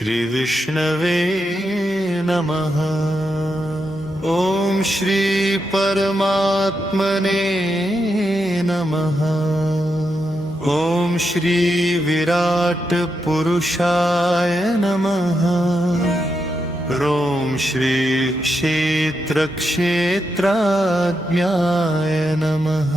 श्री विष्णवे नमः। ओम श्री परमात्मने नमः। ओम श्री विराट पुरुषाय नमः। ओम श्री क्षेत्र क्षेत्राज्ञाय नमः।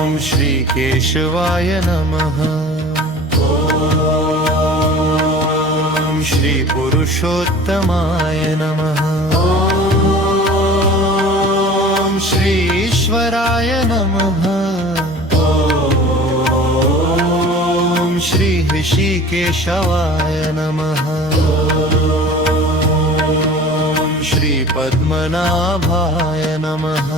ओम श्री केशवाय नमः। ओम श्री पुरुषोत्तमाय नमः। ओम श्री ईश्वराय नमः। ओम श्री ऋषिकेशवाय नमः। ओम श्री पद्मनाभाय नमः।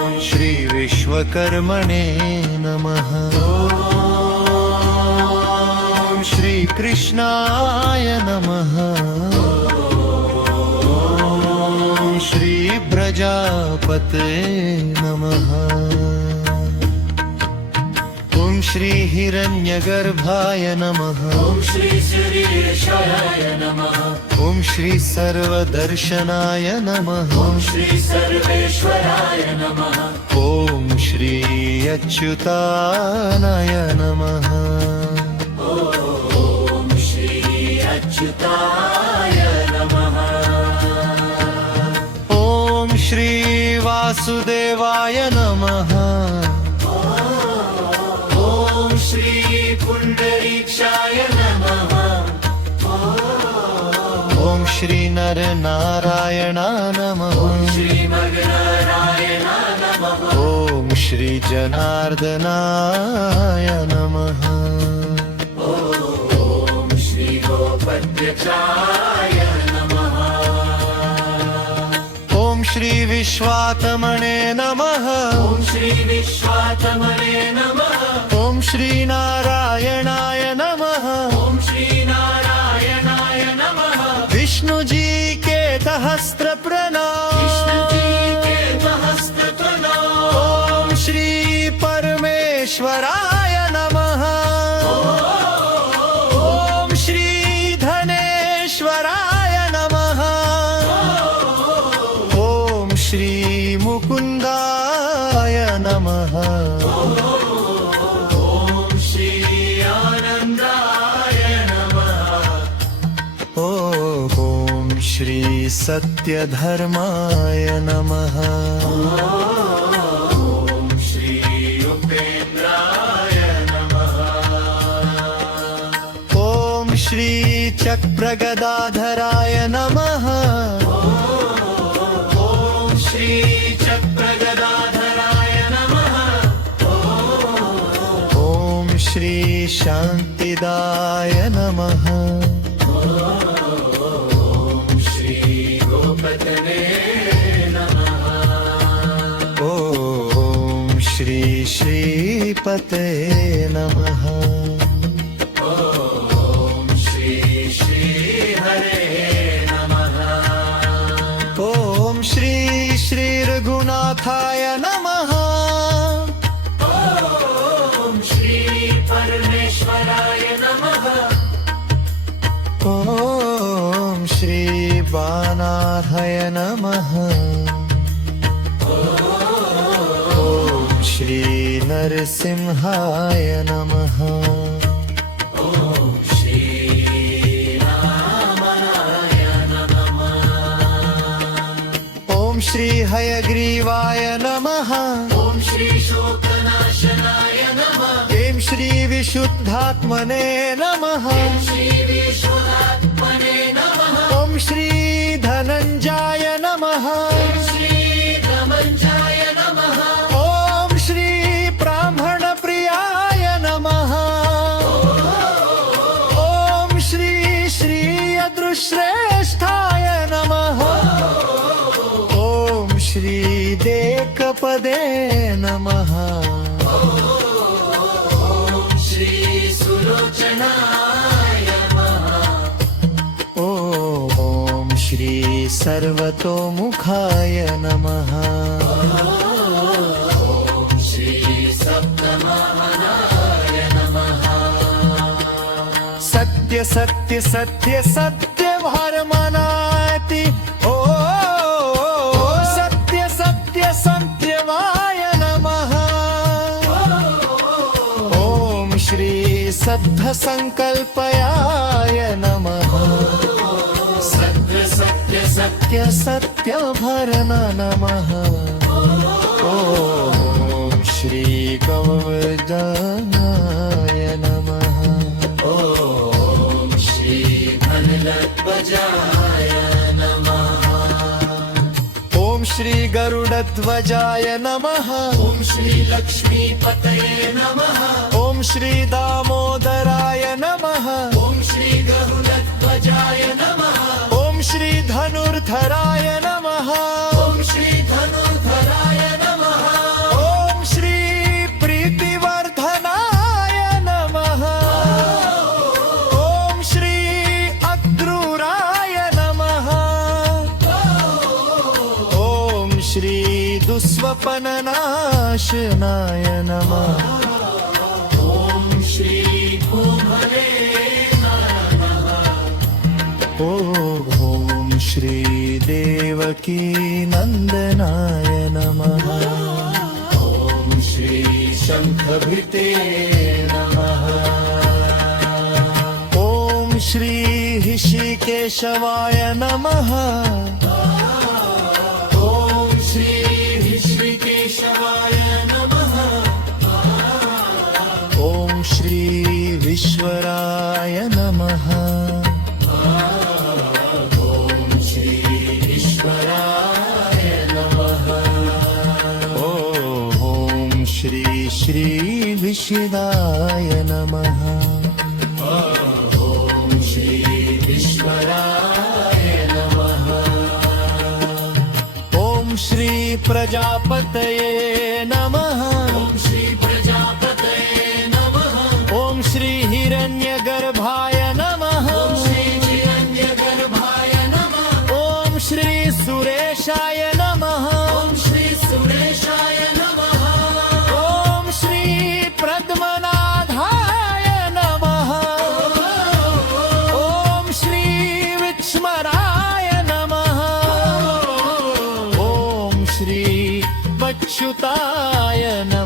ओम श्री विश्वकर्मणे नमः। ओम श्री कृष्णाय नमः। ओम श्री प्रजापते नमः। ओम श्री हिरण्यगर्भाय नमः। ओम श्री श्रीशाय नमः। ओम श्री सर्वदर्शनाय नमः। ओम श्री सर्वेश्वराय नमः। ओम श्री अच्युताय नमः। ओम श्री अच्युताय नमः। ओम श्री वासुदेवाय नमः। ओम श्री पुंडरीक्षाय नमः। ओम श्री नरनारायण नमः। ओम श्री मगनारायण नमः। ओम श्री जनार्दनाय नमः। ओम श्री गोपद्यक्षाय नमः। ओम श्री विश्वात्मने नमः। ओम श्री विश्वात्मने नमः। ओम श्री नारायणाय नमः। ओम श्री नारायणाय नमः। विष्णु जी के सहस्त्र प्रणाम। विष्णु जी के सहस्त्र प्रणाम। ओम श्री परमेश्वराय नमः। ओम श्री धनेश्वराय नमः। ओम श्री मुकुंदाय नमः। ओम श्री आनंदाय नमः। ओम श्री सत्यधर्माय नमः। ओम श्री उपेन्द्राय नमः। ओम श्री चक्रगदाधराय नमः। ओम श्री चक्रगदाधराय नमः। ओम श्री शांतिदाय नमः। ओम श्री गोपतने नमः। ओम श्री श्रीपते नमः। ओम श्री श्रीहरे नमः। ओम श्री श्री रघुनाथाय नमः। ओम श्री परमेश्वराय नमः। ओम श्री बाणार्हय नमः। ओम श्री नरसिंहाय नमः। ओम श्री रामनाय नमः। ओम श्री हयग्रीवाय नमः। ओम श्री शोकनाशनाय नमः। ओम श्री विशुद्धात्मने नमः। श्री विश्वात्मने नमः। ओम श्री धनंजय नमः। श्री धमंजाय नमः। ओम श्री ब्राह्मण प्रियाय नमः। ओम श्री श्री अदृश्रेष्ठाय नमः। ओम श्री देकपदे नमः। ओम श्री सुलोचनाय नमः। ओम श्री सर्वतोमुखाय नमः श्री सप्तमहानाय नमः सत्य सत्य सत्य सत्य भरमनाति ओ सत्य सत्य सत्यवाय नमः ॐ श्री सद्ध संकल्पयाय नमः सत्य सत्य सत्य सत्य भरण नमः ॐ श्री गौवदनाय नमः ॐ श्री धनध्वजाय नमः ॐ श्री गरुडध्वजाय नमः ॐ श्री लक्ष्मीपतये नमः ॐ श्री दामोदराय नमः ॐ श्री गरुडध्वजाय नमः ॐ श्री धनुर्धराय नमः ॐ श्री धनुर्धराय नमः ॐ श्री प्रीतिवर्धनाय नमः ॐ श्री अक्रूराय नमः ॐ श्री दुःस्वप्ननाशनाय नमः ॐ श्री कुम्भले ॐ श्री देवकी नन्दनाय नमः ॐ श्री शङ्खभृते नमः ॐ श्री ऋषिकेशवाय नमः ॐ श्री ऋषिकेशवाय नमः ॐ श्री विश्वराय नमः ॐ श्री ईश्वराय नमः ॐ श्री श्री विशिदाय नमः ॐ श्री ईश्वराय नमः ॐ श्री प्रजापतये नमः ॐ श्री प्रजापतये नमः ॐ श्री हिरण्यगर्भाय नमः ॐ श्री हिरण्यगर्भाय नमः ॐ श्री सुरेशाय नमः ॐ श्री सुरेशाय नमः ॐ श्री पद्मनाधाय नमः ॐ श्री विस्मराय नमः ॐ श्री वक्षुताय नमः